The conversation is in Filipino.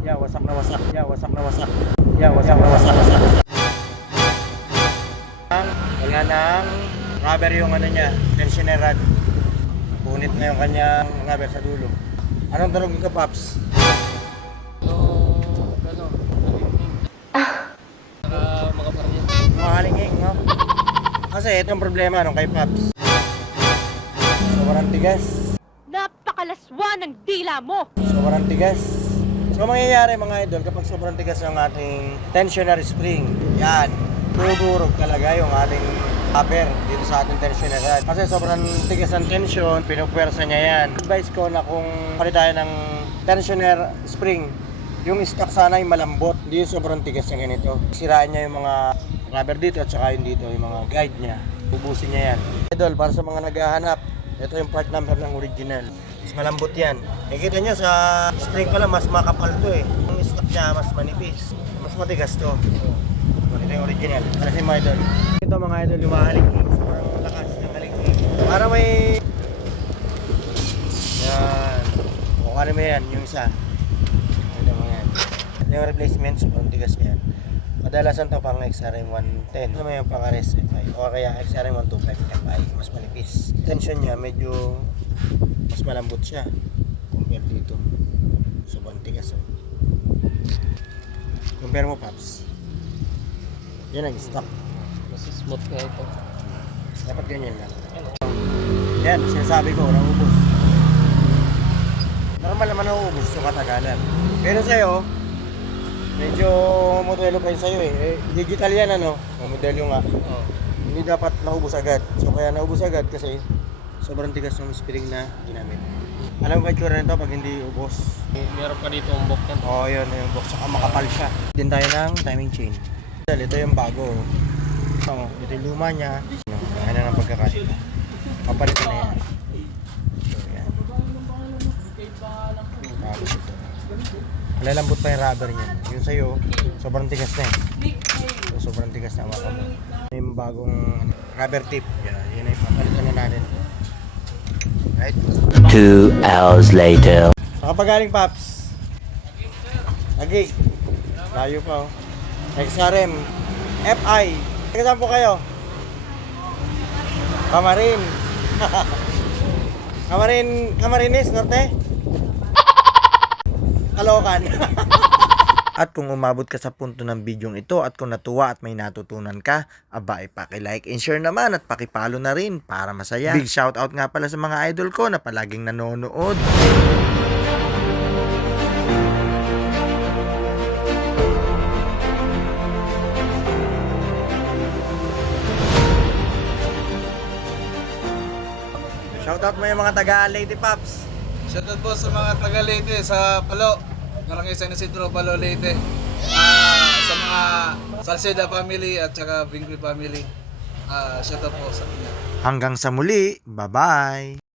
Yeah, wasak na wasak. Yeah, wasak na wasak. Yeah, wasak na wasak. Wasak. Wala nang rubber yung ano niya, tensioner rod. Punit na yung kanyang rubber sa dulo. Anong tunog ka, Paps? Mga halinging, no? Kasi ito yung problema nung kay Paps. Sobrang tigas. Napakalaswa ng dila mo! Sobrang tigas. So mangyayari mga idol kapag sobrang tigas yung ating tensioner spring, yan, durog talaga yung ating rubber dito sa ating tensioner rod. Kasi sobrang tigas ng tension, pinupwersa niya yan. Advice ko na kung palit tayo ng tensioner spring, yung stock sana ay malambot, hindi yung sobrang tigas na ganito. Siraan niya yung mga rubber dito at saka yung dito, yung mga guide niya. Ubusin niya yan. Idol, para sa mga naghahanap, ito yung part number ng original. Mas malambot yan. Nakikita nyo sa spring pala, mas makapal to eh. Yung stock niya, mas manipis. Mas matigas to. Ito yung original. Para sa mga idol. Ito mga idol, yung mga halingking. Sobrang lakas ng halingking. Para may... Yan. Kung ano mo yan, yung isa. Ito mga yan. Ito yung replacement, sobrang tigas yan. Kadalasan to pang XRM 110. Ito may yung pang RSFI. O kaya XRM 125 FI. Mas manipis. Tension niya, medyo... mas malambot siya compare dito. Sobrang tigas. Compare mo, Paps. Yan ang stock. Mas smooth nga ito. Dapat ganyan lang. Yan, sinasabi ko, naubos. Normal naman naubos yung katagalan. Pero sa'yo, medyo modelo pa yun sa'yo eh. Digital yan ano, modelo nga. Oh. Hindi dapat naubos agad. So kaya naubos agad kasi sobrang tigas ng spring na ginamit. Alam mo ba yung tsura nito pag hindi ubos? Meron pa dito umbok yan. Oo, yun yung box. Saka makapal siya. Din tayo ng timing chain. Ito yung bago. Ito yung luma niya. Ano ng pagkakain. Kapalit na yan. So, yan. Bago ito. Malalambot pa yung rubber niya. Yung sa'yo, sobrang tigas na yan. So, sobrang tigas na makapal. Yung bagong rubber tip. Yan yung papalitan na natin. Right? 2 hours later. Saka pa galing, Paps? Agig. Layo pa, oh. XRM. FI. Taga saan po kayo? Kamarin. Camarines Norte? Kalokan. At kung umabot ka sa punto ng bidyong ito at kung natuwa at may natutunan ka, aba paki-like and share naman at paki-follow na rin para masaya. Big shoutout nga pala sa mga idol ko na palaging nanonood. Shoutout mo yung mga taga Lady Pops. Shoutout po sa mga taga Leyte sa Palo, Barangay San Isidro, Palo, Leyte. Sa mga Salceda family at saka Bingri family. Shoutout po sa inyo. Hanggang sa muli, bye-bye!